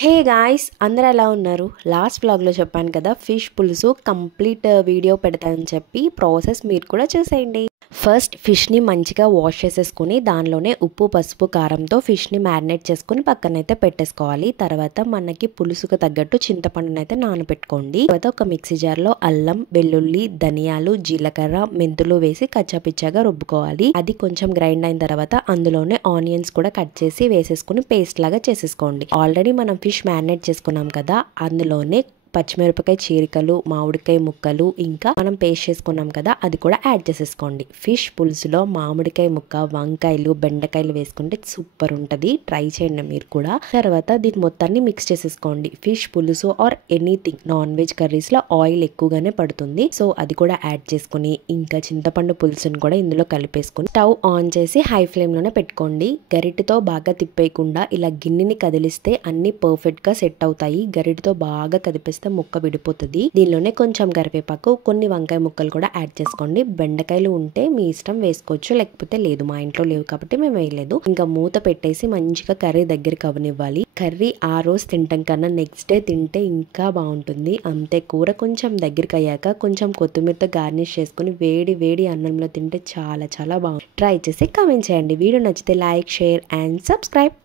Hey guys, అందరూ ఎలా ఉన్నారు? లాస్ట్ వ్లాగ్లో చెప్పాను కదా, ఫిష్ పులుసు కంప్లీట్ వీడియో పెడతానని చెప్పి ప్రాసెస్ మీరు కూడా చూసేయండి. ఫస్ట్ ఫిష్ని మంచిగా వాష్ చేసేసుకుని దానిలోనే ఉప్పు, పసుపు, కారంతో ఫిష్ని మ్యారినేట్ చేసుకుని పక్కనైతే పెట్టేసుకోవాలి. తర్వాత మనకి పులుసుకు తగ్గట్టు చింతపండునైతే నానబెట్టుకోండి. తర్వాత ఒక మిక్సీ జార్లో అల్లం, వెల్లుల్లి, ధనియాలు, జీలకర్ర, మెంతులు వేసి కచ్చాపిచ్చాగా రుబ్బుకోవాలి. అది కొంచెం గ్రైండ్ అయిన తర్వాత అందులోనే ఆనియన్స్ కూడా కట్ చేసి వేసేసుకుని పేస్ట్ లాగా చేసేసుకోండి. ఆల్రెడీ మనం ఫిష్ మ్యారినేట్ చేసుకున్నాం కదా, అందులోనే పచ్చిమిరపకాయ చీరికలు, మామిడికాయ ముక్కలు, ఇంకా మనం పేస్ట్ చేసుకున్నాం కదా అది కూడా యాడ్ చేసేసుకోండి. ఫిష్ పులుసులో మామిడికాయ ముక్క, వంకాయలు, బెండకాయలు వేసుకుంటే సూపర్ ఉంటుంది. ట్రై చేయండి మీరు కూడా. తర్వాత దీని మొత్తాన్ని మిక్స్ చేసేసుకోండి. ఫిష్ పులుసు or anything non veg curries లో ఆయిల్ ఎక్కువగానే పడుతుంది. సో అది కూడా యాడ్ చేసుకుని ఇంకా చింతపండు పులుసుని కూడా ఇందులో కలిపేసుకుని స్టవ్ ఆన్ చేసి హై ఫ్లేమ్ లోనే పెట్టుకోండి. గరిటెతో బాగా తిప్పేయకుండా ఇలా గిన్నెని కదిలిస్తే అన్ని పర్ఫెక్ట్ గా సెట్ అవుతాయి. గరిటెతో బాగా కదిపేస్తే ముక్క విడిపోతుంది. దీనిలోనే కొంచెం కరివేపాకు, కొన్ని వంకాయ ముక్కలు కూడా యాడ్ చేసుకోండి. బెండకాయలు ఉంటే మీ ఇష్టం వేసుకోవచ్చు, లేకపోతే లేదు. మా ఇంట్లో లేవు కాబట్టి మేము వేయలేదు. ఇంకా మూత పెట్టేసి మంచిగా కర్రీ దగ్గరికి అవనివ్వాలి. కర్రీ ఆ రోజు తింటాం కన్నా నెక్స్ట్ డే తింటే ఇంకా బాగుంటుంది. అంతే. కూర కొంచెం దగ్గరికి అయ్యాక కొంచెం కొత్తిమీరతో గార్నిష్ చేసుకుని వేడి వేడి అన్నంలో తింటే చాలా చాలా బాగుంటుంది. ట్రై చేసి కామెంట్ చేయండి. వీడియో నచ్చితే లైక్, షేర్ అండ్ సబ్స్క్రైబ్.